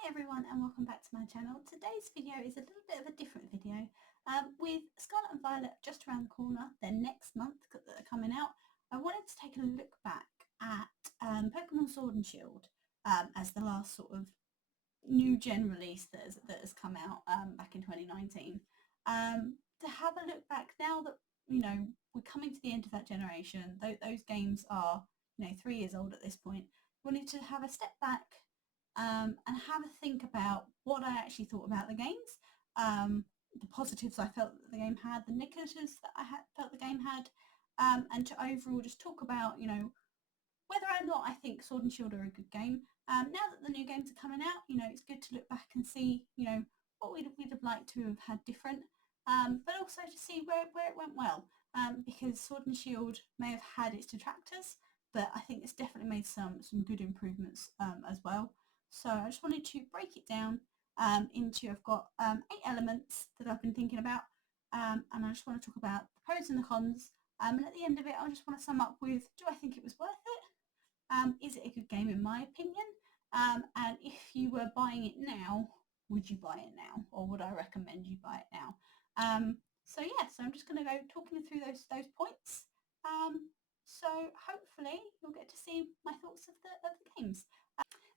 Hi everyone and welcome back to my channel. Today's video is a little bit of a different video. With Scarlet and Violet just around the corner, they're next month that are coming out, I wanted to take a look back at Pokémon Sword and Shield as the last sort of new gen release that has come out back in 2019. To have a look back now that, we're coming to the end of that generation, those games are, 3 years old at this point. I wanted to have a step back and have a think about what I actually thought about the games, the positives I felt that the game had, the negatives that I felt the game had, and to overall just talk about, whether or not I think Sword and Shield are a good game. Now that the new games are coming out, it's good to look back and see, what we'd have liked to have had different, but also to see where it went well, because Sword and Shield may have had its detractors, but I think it's definitely made some good improvements as well. So I just wanted to break it down into, I've got 8 elements that I've been thinking about, and I just want to talk about the pros and the cons, and at the end of it I just want to sum up with, do I think it was worth it? Is it a good game in my opinion? And if you were buying it now, would you buy it now, or would I recommend you buy it now? So yeah, so I'm just going to go talking through those points. So hopefully you'll get to see my thoughts of the games.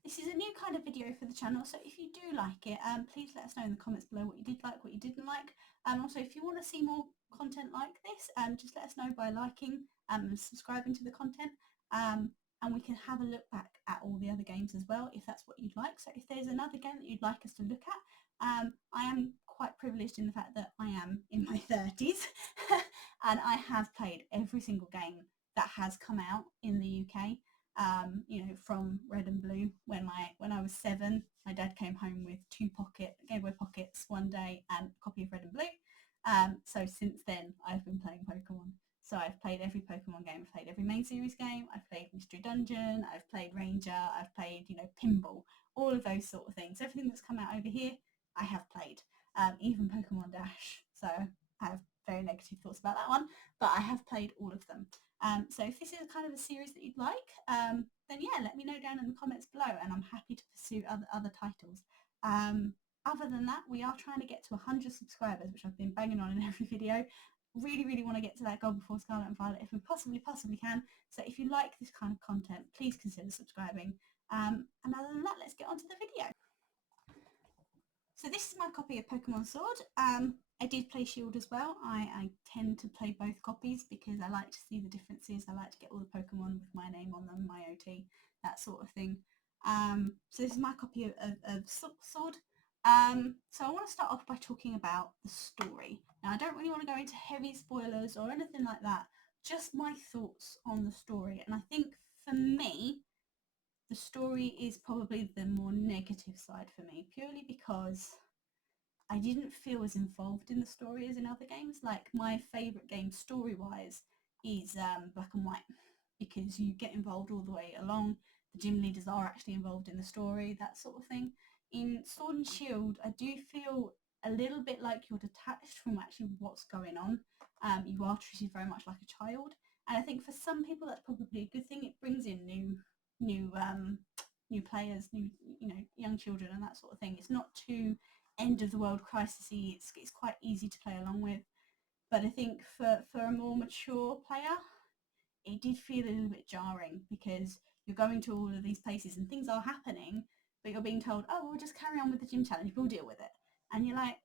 This is a new kind of video for the channel, so if you do like it, please let us know in the comments below what you did like, what you didn't like. Also, if you want to see more content like this, just let us know by liking and subscribing to the content, and we can have a look back at all the other games as well, if that's what you'd like. So if there's another game that you'd like us to look at, I am quite privileged in the fact that I am in my 30s and I have played every single game that has come out in the UK. From Red and Blue. When I was 7, my dad came home with 2 Game Boy Pockets one day and a copy of Red and Blue. So since then I've been playing Pokemon. So I've played every Pokemon game, I've played every main series game, I've played Mystery Dungeon, I've played Ranger, I've played, Pinball, all of those sort of things. Everything that's come out over here, I have played. Even Pokemon Dash. So I have very negative thoughts about that one, but I have played all of them. So if this is kind of a series that you'd like, then yeah, let me know down in the comments below, and I'm happy to pursue other titles. Other than that, we are trying to get to 100 subscribers, which I've been banging on in every video. Really want to get to that goal before Scarlet and Violet if we possibly can. So if you like this kind of content, please consider subscribing. And other than that, let's get on to the video. So this is my copy of Pokemon Sword. I did play Shield as well. I tend to play both copies because I like to see the differences. I like to get all the Pokemon with my name on them, my OT, that sort of thing. So this is my copy of Sword. So I want to start off by talking about the story. Now I don't really want to go into heavy spoilers or anything like that, just my thoughts on the story. And I think for me, the story is probably the more negative side for me, purely because I didn't feel as involved in the story as in other games. Like, my favourite game story-wise is Black and White, because you get involved all the way along. The gym leaders are actually involved in the story, that sort of thing. In Sword and Shield, I do feel a little bit like you're detached from actually what's going on. You are treated very much like a child, and I think for some people that's probably a good thing. It brings in new players, young children and that sort of thing. It's not too end of the world crisis-y. It's quite easy to play along with. But I think for a more mature player, it did feel a little bit jarring, because you're going to all of these places and things are happening, but you're being told, oh, we'll just carry on with the gym challenge, we'll deal with it. And you're like,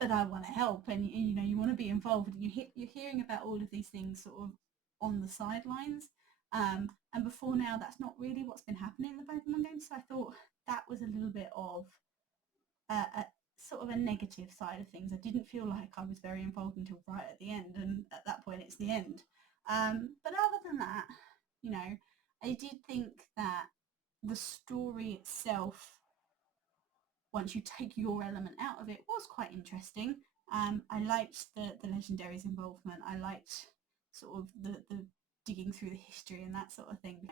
but I want to help, and you want to be involved, and you're hearing about all of these things sort of on the sidelines. And before now, that's not really what's been happening in the Pokemon games. So I thought that was a little bit of a sort of a negative side of things. I didn't feel like I was very involved until right at the end, and at that point it's the end. But other than that, I did think that the story itself, once you take your element out of it, was quite interesting. I liked the legendaries' involvement. I liked sort of the digging through the history and that sort of thing.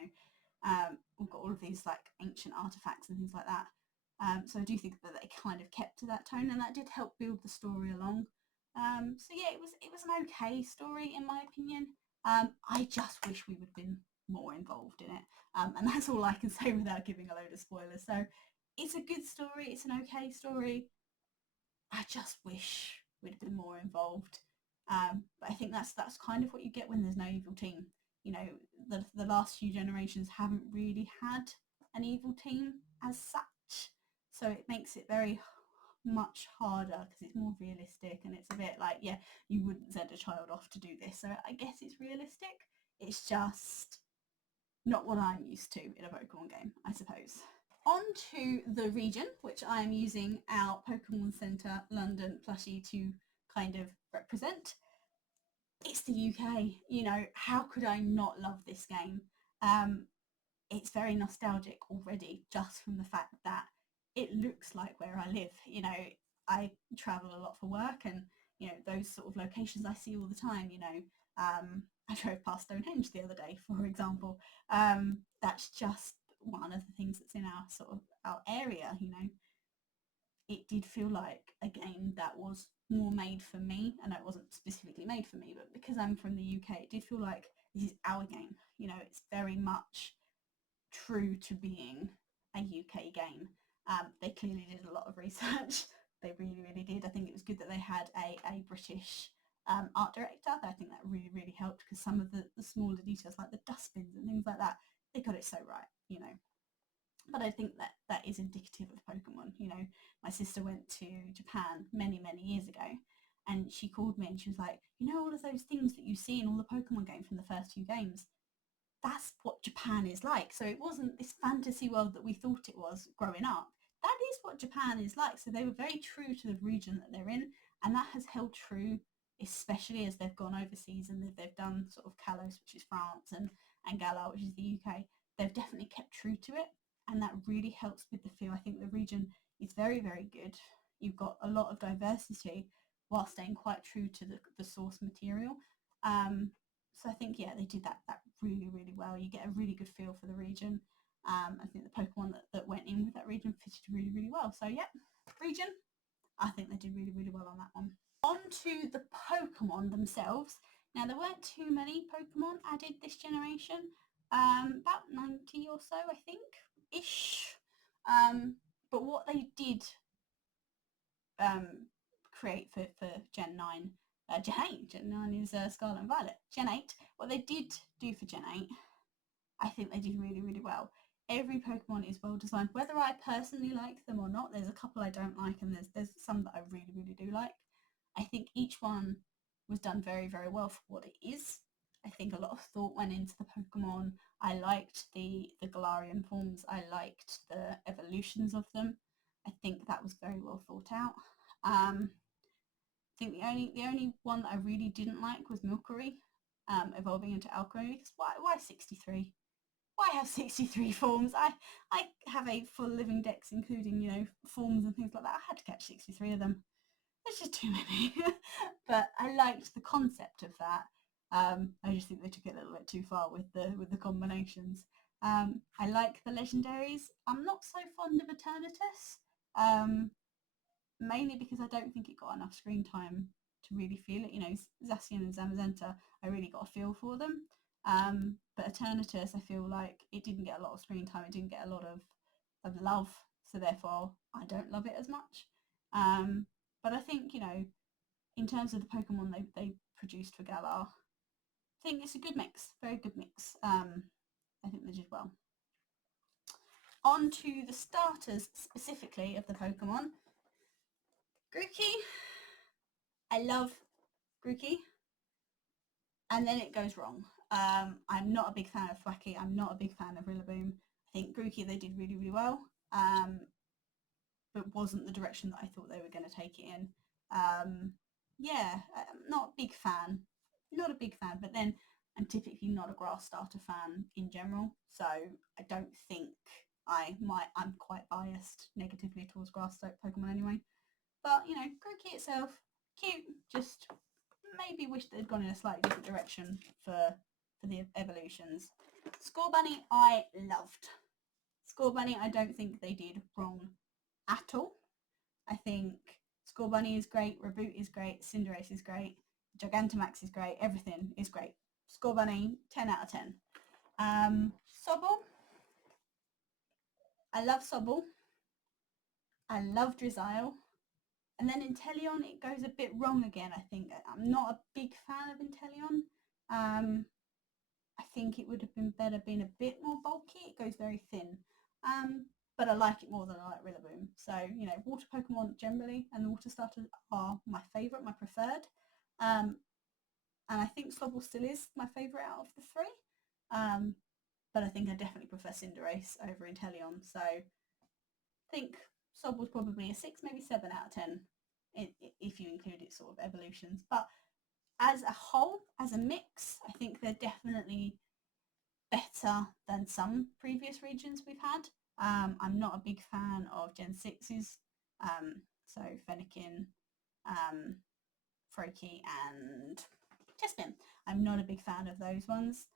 We've got all of these like ancient artifacts and things like that. So I do think that they kind of kept to that tone, and that did help build the story along. So yeah, it was an okay story in my opinion. I just wish we would have been more involved in it, and that's all I can say without giving a load of spoilers. So it's a good story. It's an okay story. I just wish we'd have been more involved. But I think that's kind of what you get when there's no evil team. You know, the last few generations haven't really had an evil team as such, so it makes it very much harder because it's more realistic and it's a bit like, yeah, you wouldn't send a child off to do this. So I guess it's realistic. It's just not what I'm used to in a Pokemon game, I suppose. On to the region, which I am using our Pokemon Centre London plushie to kind of represent. It's the UK. You know, how could I not love this game? It's very nostalgic already just from the fact that it looks like where I live. You know, I travel a lot for work, and you know, those sort of locations I see all the time. You know, I drove past Stonehenge the other day, for example. That's just one of the things that's in our sort of our area. You know, it did feel like a game that was more made for me. I know it wasn't specifically made for me, but because I'm from the UK, it did feel like this is our game. You know, it's very much true to being a UK game. They clearly did a lot of research. They really, really did. I think it was good that they had a British art director. I think that really, really helped because some of the smaller details, like the dustbins and things like that, they got it so right, you know. But I think that is indicative of Pokemon. You know, my sister went to Japan many, many years ago, and she called me and she was like, you know, all of those things that you see in all the Pokemon games from the first few games, that's what Japan is like. So it wasn't this fantasy world that we thought it was growing up. That is what Japan is like. So they were very true to the region that they're in, and that has held true, especially as they've gone overseas and they've done sort of Kalos, which is France, and Galar, which is the UK. They've definitely kept true to it, and that really helps with the feel. I think the region is very, very good. You've got a lot of diversity while staying quite true to the source material. So I think, yeah, they did that really, really well. You get a really good feel for the region. I think the Pokemon that went in with that region fitted really, really well. So yeah, region, I think they did really, really well on that one. On to the Pokemon themselves. Now, there weren't too many Pokemon added this generation. About 90 or so, I think, ish. But what they did create for Gen 9, Gen 9 is Scarlet and Violet. Gen 8, what they did do for Gen 8, I think they did really, really well. Every Pokemon is well designed. Whether I personally like them or not, there's a couple I don't like, and there's some that I really, really do like. I think each one was done very, very well for what it is. I think a lot of thought went into the Pokemon. I liked the Galarian forms. I liked the evolutions of them. I think that was very well thought out. I think the only one that I really didn't like was Milcery, evolving into Alchemy. Because why 63? Why have 63 forms? I have a full living dex, including, you know, forms and things like that. I had to catch 63 of them. There's just too many. But I liked the concept of that. I just think they took it a little bit too far with the combinations. I like the legendaries. I'm not so fond of Eternatus, mainly because I don't think it got enough screen time to really feel it. You know, Zacian and Zamazenta, I really got a feel for them. But Eternatus, I feel like it didn't get a lot of screen time. It didn't get a lot of love, so therefore I don't love it as much. But I think, you know, in terms of the Pokemon they produced for Galar, I think it's a good mix, very good mix. I think they did well. On to the starters specifically of the Pokemon. Grookey. I love Grookey. And then it goes wrong. I'm not a big fan of Thwackey. I'm not a big fan of Rillaboom. I think Grookey they did really, really well. But wasn't the direction that I thought they were going to take it in. Yeah, I'm not a big fan. Not a big fan, but then I'm typically not a grass starter fan in general, so I don't think I'm quite biased negatively towards grass Pokemon anyway. But, you know, Grookey itself, cute, just maybe wish they'd gone in a slightly different direction for the evolutions. Scorbunny I loved. Scorbunny I don't think they did wrong at all. I think Scorbunny is great, Reboot is great, Cinderace is great, Gigantamax is great, everything is great. Scorbunny, 10 out of 10. Sobble, I love Sobble. I love Drizzile. And then Inteleon, it goes a bit wrong again, I think. I'm not a big fan of Inteleon. I think it would have been better being a bit more bulky. It goes very thin. But I like it more than I like Rillaboom. So, you know, water Pokemon generally and the water starters are my favourite, my preferred. And I think Sobble still is my favourite out of the three. But I think I definitely prefer Cinderace over Inteleon. So I think Sobble's probably a 6, maybe 7 out of 10 if you include its sort of evolutions. But as a whole, as a mix, I think they're definitely better than some previous regions we've had. I'm not a big fan of Gen 6's, so Fennekin, Froakie and Chespin. I'm not a big fan of those ones,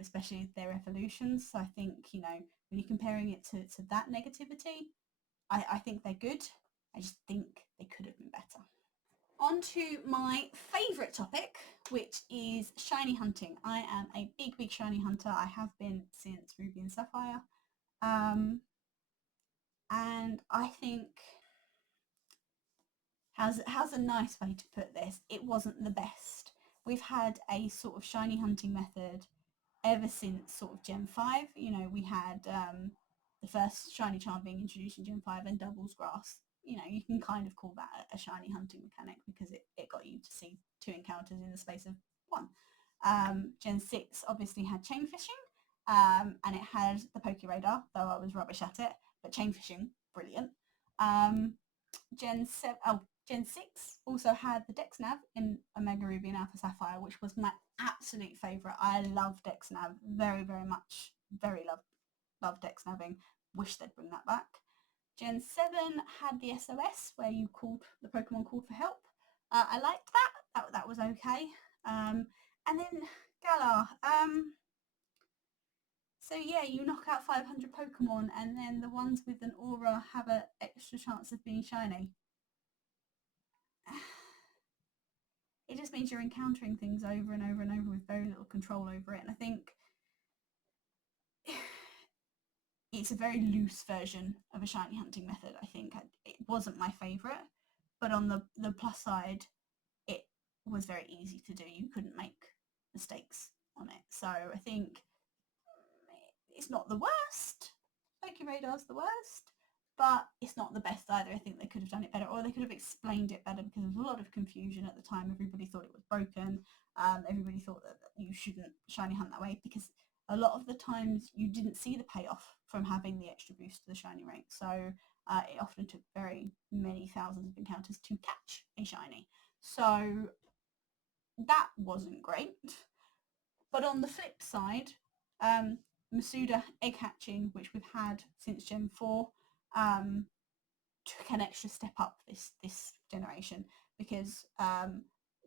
especially their evolutions. So I think, you know, when you're comparing it to that negativity, I think they're good. I just think they could have been better. On to my favourite topic, which is shiny hunting. I am a big shiny hunter. I have been since Ruby and Sapphire. And I think, how's a nice way to put this? It wasn't the best. We've had a sort of shiny hunting method ever since sort of Gen 5. You know, we had the first shiny charm being introduced in Gen 5 and Doubles Grass. You know, you can kind of call that a shiny hunting mechanic because it got you to see 2 encounters in the space of 1. Gen 6 obviously had chain fishing, and it had the Poke Radar, though I was rubbish at it, but chain fishing, brilliant. Gen 6 also had the Dex Nav in Omega Ruby and Alpha Sapphire, which was my absolute favourite. I love Dex Nav very much. Very love Dex Nabbing. Wish they'd bring that back. Gen 7 had the SOS where you called the Pokemon called for help. I liked that. That was okay. And then Galar. So yeah, you knock out 500 Pokemon and then the ones with an aura have an extra chance of being shiny. It just means you're encountering things over and over and over with very little control over it. And I think it's a very loose version of a shiny hunting method. I think it wasn't my favourite, but on the plus side, it was very easy to do. You couldn't make mistakes on it. So I think it's not the worst. Poke Radar's the worst, but it's not the best either. I think they could have done it better, or they could have explained it better, because there was a lot of confusion at the time. Everybody thought it was broken. Everybody thought that you shouldn't shiny hunt that way, because a lot of the times you didn't see the payoff from having the extra boost to the shiny rate. So it often took very many thousands of encounters to catch a shiny. So that wasn't great. But on the flip side, Masuda egg hatching, which we've had since Gen 4, took an extra step up this generation, because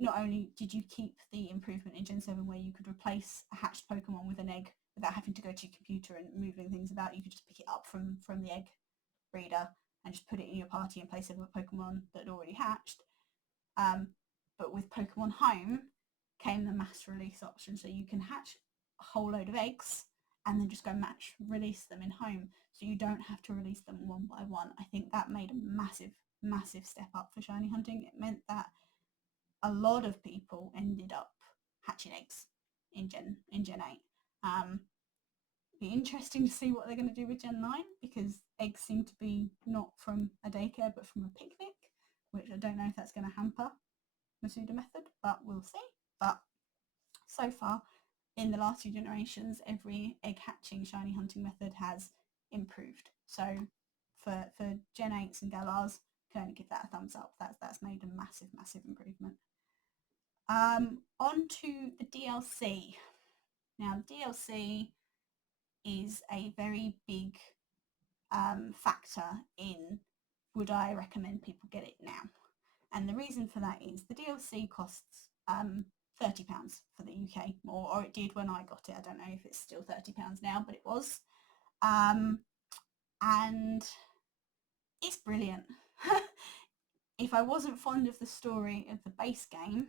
not only did you keep the improvement in Gen 7 where you could replace a hatched Pokemon with an egg without having to go to your computer and moving things about, you could just pick it up from the egg breeder and just put it in your party in place of a Pokemon that had already hatched. But with Pokemon Home came the mass release option, so you can hatch a whole load of eggs and then just go release them in Home, so you don't have to release them one by one. I think that made a massive step up for shiny hunting. It meant that a lot of people ended up hatching eggs in Gen 8. Be interesting to see what they're going to do with Gen 9, because eggs seem to be not from a daycare but from a picnic, which I don't know if that's going to hamper Masuda method, but we'll see. But so far, in the last 2 generations, every egg hatching shiny hunting method has improved. So for Gen 8s and Galars, can only give that a thumbs up. That's made a massive improvement. On to the DLC. Now, the DLC is a very big factor in would I recommend people get it now. And the reason for that is the DLC costs £30 for the UK, or it did when I got it. I don't know if it's still £30 now, but it was. And it's brilliant. If I wasn't fond of the story of the base game,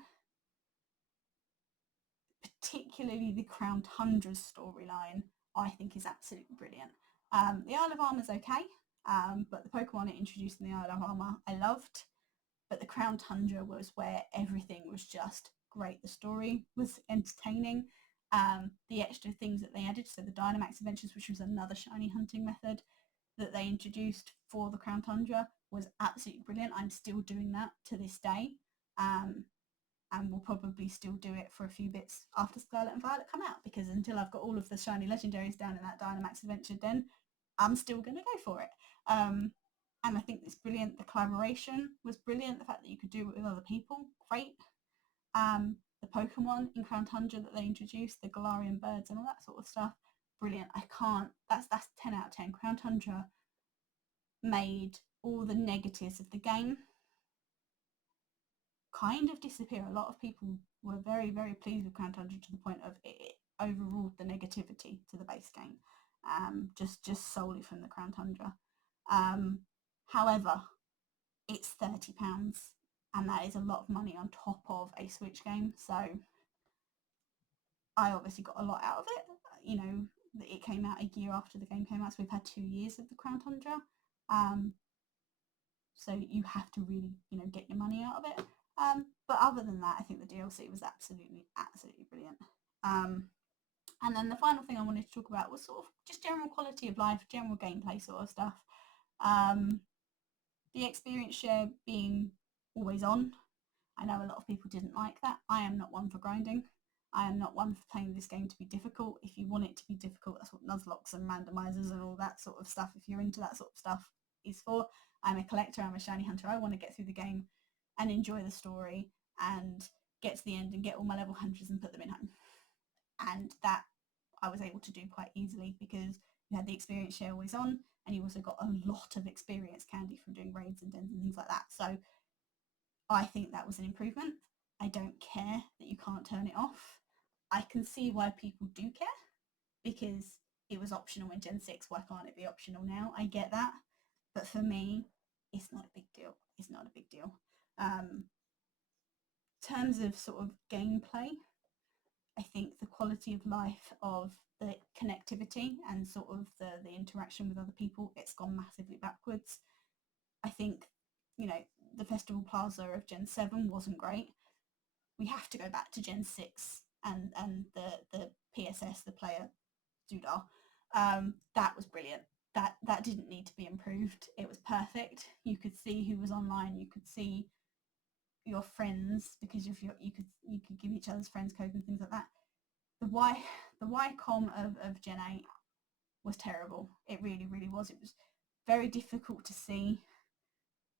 particularly the Crown Tundra's storyline, I think is absolutely brilliant. The Isle of Armor's okay. but the Pokemon it introduced in the Isle of Armor I loved, but the Crown Tundra was where everything was just great. The story was entertaining. The extra things that they added, so the Dynamax Adventures, which was another shiny hunting method that they introduced for the Crown Tundra, was absolutely brilliant. I'm still doing that to this day, and will probably still do it for a few bits after Scarlet and Violet come out, because until I've got all of the shiny legendaries down in that Dynamax Adventure den, I'm still going to go for it. And I think it's brilliant. The collaboration was brilliant. The fact that you could do it with other people, great. The Pokemon in Crown Tundra that they introduced, the Galarian birds and all that sort of stuff, brilliant. I can't, that's 10 out of 10. Crown Tundra made all the negatives of the game kind of disappear. A lot of people were very, very pleased with Crown Tundra to the point of it overruled the negativity to the base game, just solely from the Crown Tundra. However, it's £30 and that is a lot of money on top of a Switch game, so I obviously got a lot out of it. You know, it came out a year after the game came out, so we've had 2 years of the Crown Tundra. So you have to really, get your money out of it. But other than that, I think the DLC was absolutely brilliant. And then the final thing I wanted to talk about was sort of just general quality of life, general gameplay sort of stuff. The experience share being always on. I know a lot of people didn't like that. I am not one for grinding. I am not one for playing this game to be difficult. If you want it to be difficult, that's what Nuzlocke and randomizers and all that sort of stuff, if you're into that sort of stuff, is for. I'm a collector, I'm a shiny hunter. I want to get through the game and enjoy the story and get to the end and get all my level 100s and put them in home. And that I was able to do quite easily because you had the experience share always on, and you also got a lot of experience candy from doing raids and dens and things like that. So I think that was an improvement. I don't care that you can't turn it off. I can see why people do care, because it was optional in Gen 6. Why can't it be optional now? I get that. But for me, it's not a big deal. It's not a big deal. In terms of sort of gameplay, I think the quality of life of the connectivity and sort of the interaction with other people, it's gone massively backwards. I think, the Festival Plaza of Gen 7 wasn't great. We have to go back to Gen 6 and the PSS, the player doodah. That was brilliant. That didn't need to be improved. It was perfect. You could see who was online. You could see your friends because you could give each other's friends codes and things like that. The YCOM of Gen 8 was terrible. It really, really was. It was very difficult to see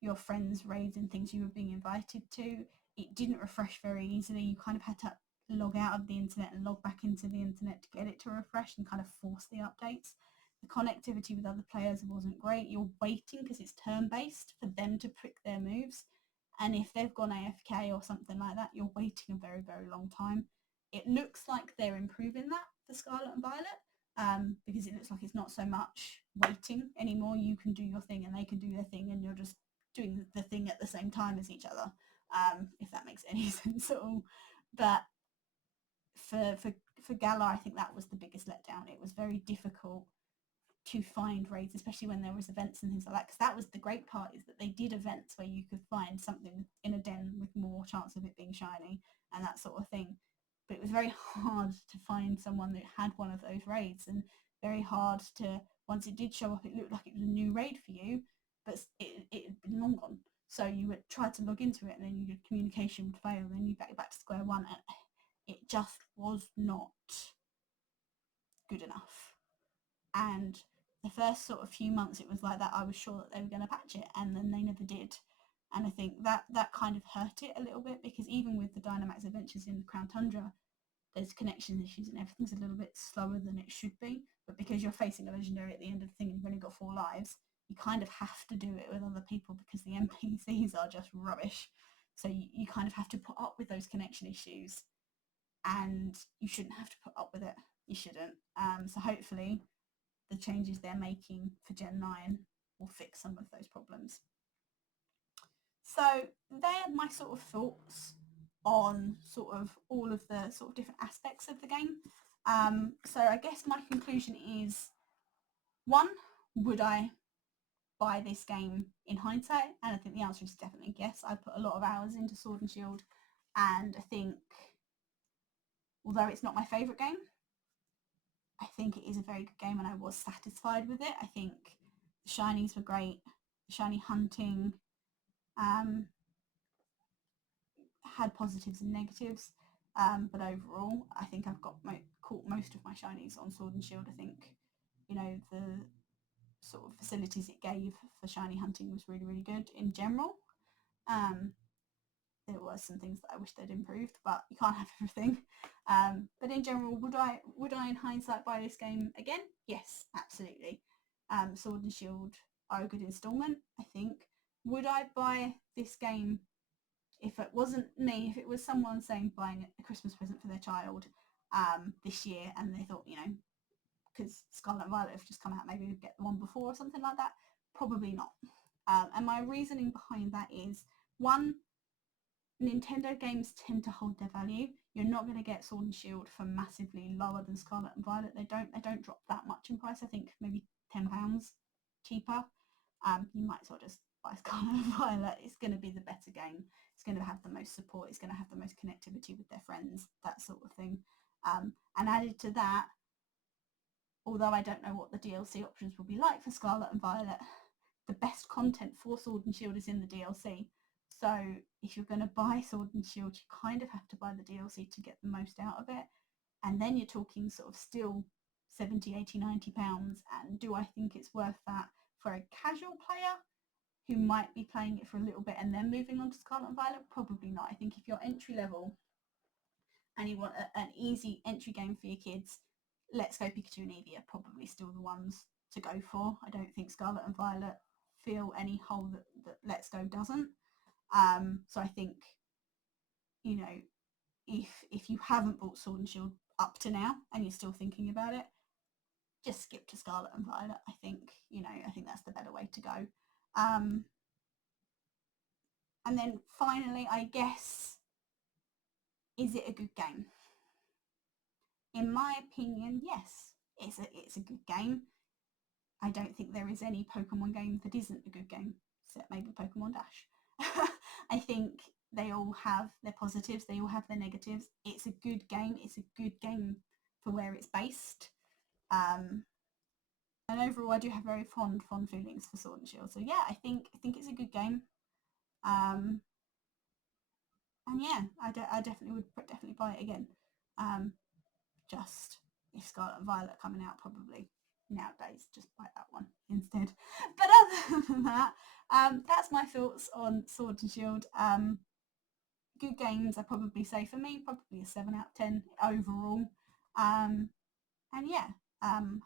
your friends' raids and things you were being invited to. It didn't refresh very easily. You kind of had to log out of the internet and log back into the internet to get it to refresh and kind of force the updates. The connectivity with other players wasn't great. You're waiting because it's turn-based for them to pick their moves. And if they've gone AFK or something like that, you're waiting a very, very long time. It looks like they're improving that for Scarlet and Violet, because it looks like it's not so much waiting anymore. You can do your thing and they can do their thing, and you're just doing the thing at the same time as each other, if that makes any sense at all. But for Galar, I think that was the biggest letdown. It was very difficult to find raids, especially when there was events and things like that, because that was the great part, is that they did events where you could find something in a den with more chance of it being shiny and that sort of thing. But it was very hard to find someone that had one of those raids, and very hard to, once it did show up, it looked like it was a new raid for you, but it had been long gone. So you would try to log into it and then your communication would fail, and then you back to square one, and it just was not good enough. And the first sort of few months it was like that. I was sure that they were going to patch it, and then they never did. And I think that kind of hurt it a little bit, because even with the Dynamax Adventures in Crown Tundra, there's connection issues and everything's a little bit slower than it should be. But because you're facing a legendary at the end of the thing and you've only got 4 lives, you kind of have to do it with other people because the NPCs are just rubbish. So you kind of have to put up with those connection issues, and you shouldn't have to put up with it. You shouldn't. So hopefully the changes they're making for Gen 9 will fix some of those problems. So they're my sort of thoughts on sort of all of the sort of different aspects of the game. So I guess my conclusion is, 1, would I buy this game in hindsight? And I think the answer is definitely yes. I put a lot of hours into Sword and Shield, and I think, although it's not my favourite game, I think it is a very good game and I was satisfied with it. I think the shinies were great, the shiny hunting had positives and negatives, but overall I think I've got caught most of my shinies on Sword and Shield. I think, you know, the sort of facilities it gave for shiny hunting was really, really good in general. There were some things that I wish they'd improved, but you can't have everything. But in general, would I in hindsight buy this game again? Yes, absolutely. Sword and Shield are a good instalment, I think. Would I buy this game if it wasn't me, if it was someone saying buying a Christmas present for their child this year, and they thought, you know, because Scarlet and Violet have just come out, maybe we'd get the one before or something like that? Probably not. And my reasoning behind that is, one, Nintendo games tend to hold their value. You're not going to get Sword and Shield for massively lower than Scarlet and Violet. They don't drop that much in price. I think maybe £10 cheaper. You might as well just buy Scarlet and Violet. It's going to be the better game. It's going to have the most support. It's going to have the most connectivity with their friends, that sort of thing. And added to that, although I don't know what the DLC options will be like for Scarlet and Violet, the best content for Sword and Shield is in the DLC. So if you're going to buy Sword and Shield, you kind of have to buy the DLC to get the most out of it. And then you're talking sort of still 70, 80, 90 pounds. And do I think it's worth that for a casual player who might be playing it for a little bit and then moving on to Scarlet and Violet? Probably not. I think if you're entry level and you want an easy entry game for your kids, Let's Go Pikachu and Eevee are probably still the ones to go for. I don't think Scarlet and Violet fill any hole that Let's Go doesn't. So I think, you know, if you haven't bought Sword and Shield up to now and you're still thinking about it, just skip to Scarlet and Violet. I think, you know, I think that's the better way to go. And then finally, I guess, is it a good game? In my opinion, yes, it's a good game. I don't think there is any Pokemon game that isn't a good game, except maybe Pokemon Dash. I think they all have their positives, they all have their negatives. It's a good game. It's a good game for where it's based. And overall, I do have very fond feelings for Sword and Shield. So yeah, I think it's a good game. And yeah, I definitely would definitely buy it again. Just if Scarlet and Violet coming out, probably nowadays just buy that one instead. But other than that, that's my thoughts on Sword and Shield. Good games, I probably say for me, probably a 7 out of 10 overall. And yeah,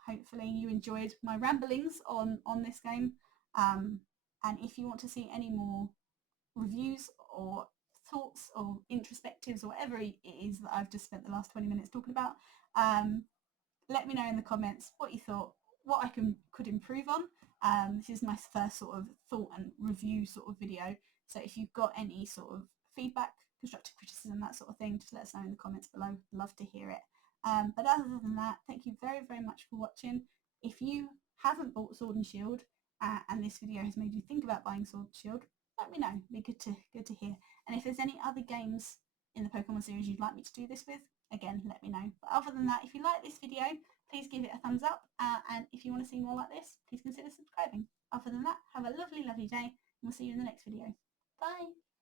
hopefully you enjoyed my ramblings on this game. And if you want to see any more reviews or thoughts or introspectives or whatever it is that I've just spent the last 20 minutes talking about, let me know in the comments what you thought, what I could improve on. This is my first sort of thought and review sort of video, so if you've got any sort of feedback, constructive criticism, that sort of thing, just let us know in the comments below. Love to hear it. But other than that, thank you very, very much for watching. If you haven't bought Sword and Shield and this video has made you think about buying Sword and Shield, let me know. It'd be good to hear. And if there's any other games in the Pokemon series you'd like me to do this with, again, let me know. But other than that, if you like this video, please give it a thumbs up. And if you want to see more like this, please consider subscribing. Other than that, have a lovely, lovely day, and we'll see you in the next video. Bye!